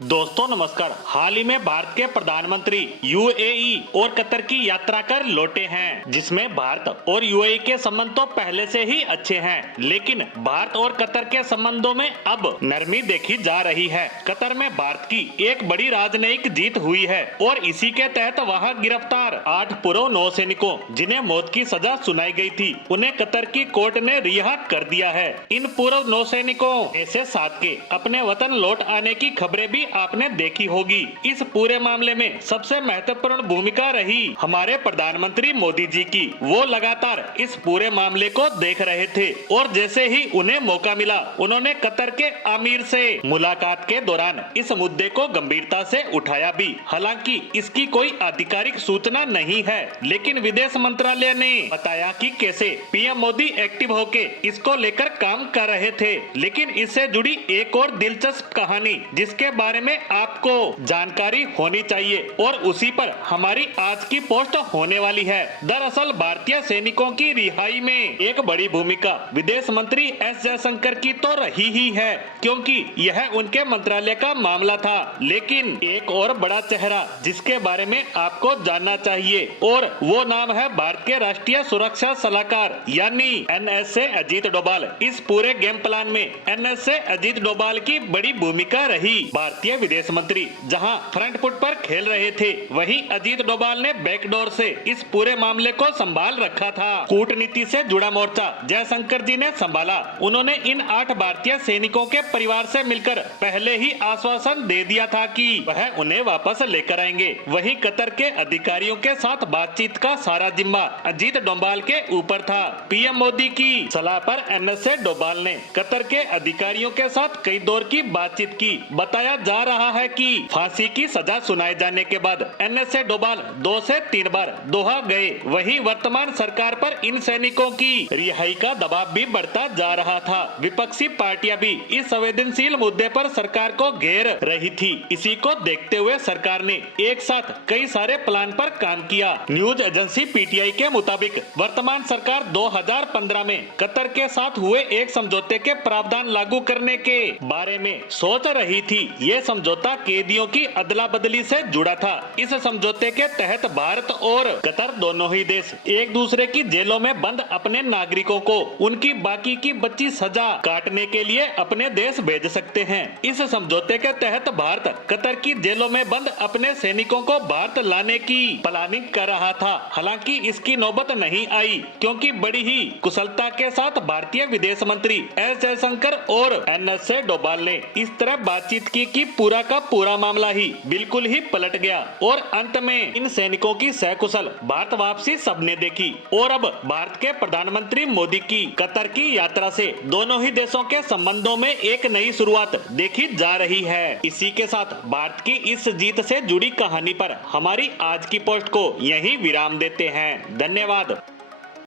दोस्तों नमस्कार। हाल ही में भारत के प्रधानमंत्री यूएई और कतर की यात्रा कर लौटे हैं, जिसमें भारत और यूएई के संबंध तो पहले से ही अच्छे हैं, लेकिन भारत और कतर के संबंधों में अब नरमी देखी जा रही है। कतर में भारत की एक बड़ी राजनयिक जीत हुई है और इसी के तहत वहां गिरफ्तार 8 पूर्व नौसैनिकों जिन्हें मौत की सजा सुनाई गई थी, उन्हें कतर की कोर्ट ने रिहा कर दिया है। इन पूर्व नौसैनिकों ऐसे 7 के अपने वतन लौट आने की खबरें भी आपने देखी होगी। इस पूरे मामले में सबसे महत्वपूर्ण भूमिका रही हमारे प्रधानमंत्री मोदी जी की। वो लगातार इस पूरे मामले को देख रहे थे और जैसे ही उन्हें मौका मिला, उन्होंने कतर के अमीर से मुलाकात के दौरान इस मुद्दे को गंभीरता से उठाया भी। हालांकि इसकी कोई आधिकारिक सूचना नहीं है, लेकिन विदेश मंत्रालय ने बताया कि कैसे पीएम मोदी एक्टिव होके इसको लेकर काम कर रहे थे। लेकिन इससे जुड़ी एक और दिलचस्प कहानी जिसके बारे में आपको जानकारी होनी चाहिए और उसी पर हमारी आज की पोस्ट होने वाली है। दरअसल भारतीय सैनिकों की रिहाई में एक बड़ी भूमिका विदेश मंत्री एस जयशंकर की तो रही ही है, क्योंकि यह उनके मंत्रालय का मामला था। लेकिन एक और बड़ा चेहरा जिसके बारे में आपको जानना चाहिए और वो नाम है भारत के राष्ट्रीय सुरक्षा सलाहकार यानी एनएसए अजीत डोभाल। इस पूरे गेम प्लान में एनएसए अजीत डोभाल की बड़ी भूमिका रही। भारतीय विदेश मंत्री जहां फ्रंट फुट पर खेल रहे थे, वहीं अजीत डोभाल ने बैकडोर से इस पूरे मामले को संभाल रखा था। कूटनीति से जुड़ा मोर्चा जयशंकर जी ने संभाला। उन्होंने इन 8 भारतीय सैनिकों के परिवार से मिलकर पहले ही आश्वासन दे दिया था कि वह उन्हें वापस लेकर आएंगे। वहीं कतर के अधिकारियों के साथ बातचीत का सारा जिम्मा अजीत डोभाल के ऊपर था। पीएम मोदी की सलाह पर एनएसए डोभाल ने कतर के अधिकारियों के साथ कई दौर की बातचीत की। बताया जा रहा है कि फांसी की सजा सुनाए जाने के बाद एनएसए डोभाल 2 से 3 बार दोहा गए। वहीं वर्तमान सरकार पर इन सैनिकों की रिहाई का दबाव भी बढ़ता जा रहा था। विपक्षी पार्टियां भी इस संवेदनशील मुद्दे पर सरकार को घेर रही थी। इसी को देखते हुए सरकार ने एक साथ कई सारे प्लान पर काम किया। न्यूज एजेंसी पीटीआई के मुताबिक वर्तमान सरकार 2015 में कतर के साथ हुए एक समझौते के प्रावधान लागू करने के बारे में सोच रही थी। ये समझौता कैदियों की अदला बदली से जुड़ा था। इस समझौते के तहत भारत और कतर दोनों ही देश एक दूसरे की जेलों में बंद अपने नागरिकों को उनकी बाकी की बची सजा काटने के लिए अपने देश भेज सकते हैं। इस समझौते के तहत भारत कतर की जेलों में बंद अपने सैनिकों को भारत लाने की प्लानिंग कर रहा था। हालांकि इसकी नौबत नहीं आई, क्योंकि बड़ी ही कुशलता के साथ भारतीय विदेश मंत्री एस जयशंकर और एनएसए डोभाल ने इस तरह बातचीत की कि पूरा का पूरा मामला ही बिल्कुल ही पलट गया और अंत में इन सैनिकों की सकुशल भारत वापसी सबने देखी। और अब भारत के प्रधानमंत्री मोदी की कतर की यात्रा से दोनों ही देशों के संबंधों में एक नई शुरुआत देखी जा रही है। इसी के साथ भारत की इस जीत से जुड़ी कहानी पर हमारी आज की पोस्ट को यहीं विराम देते हैं। धन्यवाद।